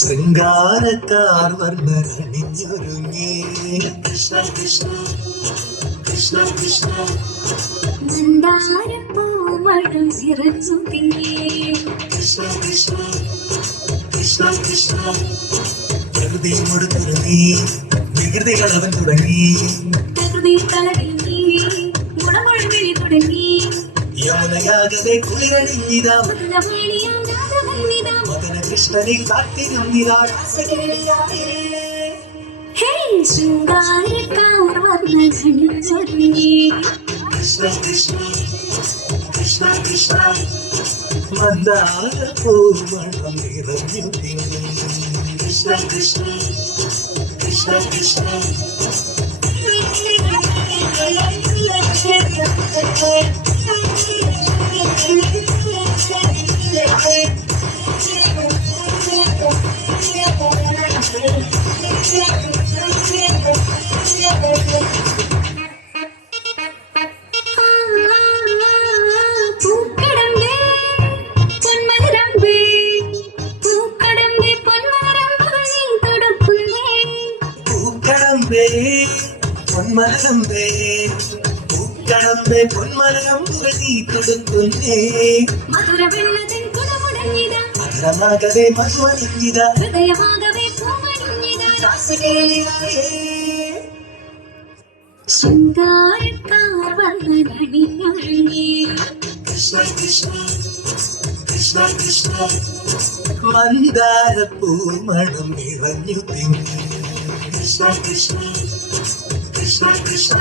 ശൃംഗാരക്കാർ വർണ്ണരണിഞ്ഞൊരുങ്ങി കൃഷ്ണ കൃഷ്ണ കൃഷ്ണ കൃഷ്ണ മന്ദാരപ്പൂമഴം നിറഞ്ഞു തിങ്ങി കൃഷ്ണ കൃഷ്ണ കൃഷ്ണ കൃഷ്ണ പ്രകൃതി മുടുത്തുടങ്ങി വികൃതികൾ അവൻ തുടങ്ങി പ്രകൃതി തലകിങ്ങി ഗുണമൊഴിവിളി തുടങ്ങി യമുനയാകവെ കുളിരണിഞ്ഞിതാ മധുരവാണിയാം രാധവന്നിതാ മദന കൃഷ്ണനെ കാത്തിരുന്നിതാ ഹേ ശൃംഗാരക്കാർ വർണ്ണരണിഞ്ഞൊരുങ്ങി കൃഷ്ണ കൃഷ്ണ കൃഷ്ണ കൃഷ്ണ മന്ദാരപ്പൂമണം നിറഞ്ഞു തിങ്ങി കൃഷ്ണ കൃഷ്ണ കൃഷ്ണ കൃഷ്ണ പൊന്മലരമ്പേ പൂക്കടമ്പേ പൊന്മലരമ്പുകൾ നീ തൊടുക്കുന്നേ മധുരവെണ്ണത്തിൻ കുലമുടങ്ങിതാ മധുരമാകവേ മധുവണിഞ്ഞിതാ ഹൃദയമാകവേ പൂമണിഞ്ഞിതാ രാസകേളിയായേ ശൃംഗാരക്കാർ വർണ്ണരണിഞ്ഞൊരുങ്ങി കൃഷ്ണ കൃഷ്ണ കൃഷ്ണ കൃഷ്ണ മന്ദാരപ്പൂമണം നിറഞ്ഞു തിങ്ങി കൃഷ്ണ കൃഷ്ണ കൃഷ്ണ കൃഷ്ണ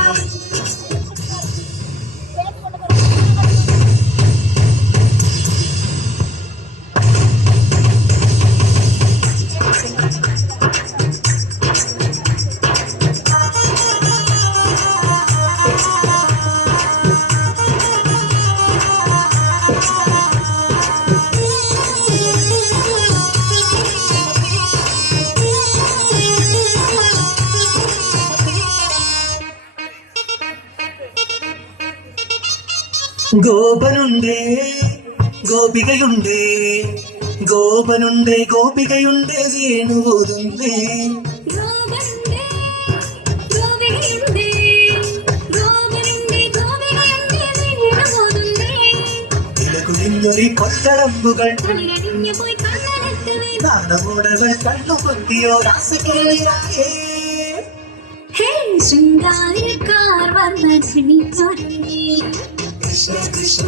ഗോപനുണ്ടേ ഗോപികയുണ്ടേ ഗോപനുണ്ടേ ഗോപികയുണ്ടേ വേണുപോതുന്നേ ഇലകുലിഞ്ഞൊരി കൊട്ടടമ്പുകൾ നാണമോടവൾ കണ്ണുപൊത്തിയോ രാസകേളിയായേ ശൃംഗാരക്കാർ വർണ്ണരണിഞ്ഞൊരുങ്ങി കൃഷ്ണ കൃഷ്ണ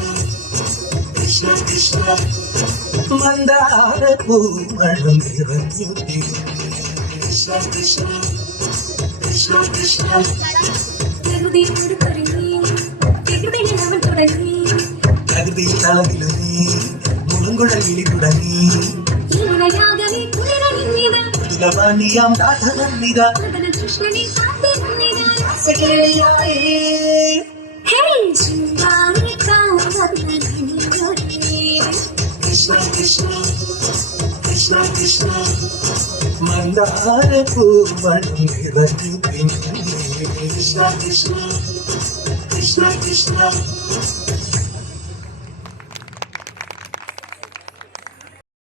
കൃഷ്ണ കൃഷ്ണ മന്ദാരപ്പൂമണം നിറഞ്ഞു തിങ്ങി കൃഷ്ണ കൃഷ്ണ കൃഷ്ണ കൃഷ്ണ പ്രകൃതി തുടങ്ങി പ്രകൃതിയിൽ അവൻ തുടങ്ങി പ്രകൃതി തളകിലൊങ്ങി മുളങ്കുഴൽ വിളി തുടങ്ങി യമുനയാകവേ കുളിരണിഞ്ഞിതാ മധുരവാണിയാം രാധവന്നിതാ മദന കൃഷ്ണനെ കാത്തിരുന്നിതാ രാസകേളിയായേ ഹേ ശൃംഗാരക്കാർ വർണ്ണരണിഞ്ഞൊരുങ്ങി കൃഷ്ണ കൃഷ്ണ കൃഷ്ണ കൃഷ്ണ മന്ദാരപ്പൂമണം നിറഞ്ഞു തിങ്ങി കൃഷ്ണ കൃഷ്ണ കൃഷ്ണ കൃഷ്ണ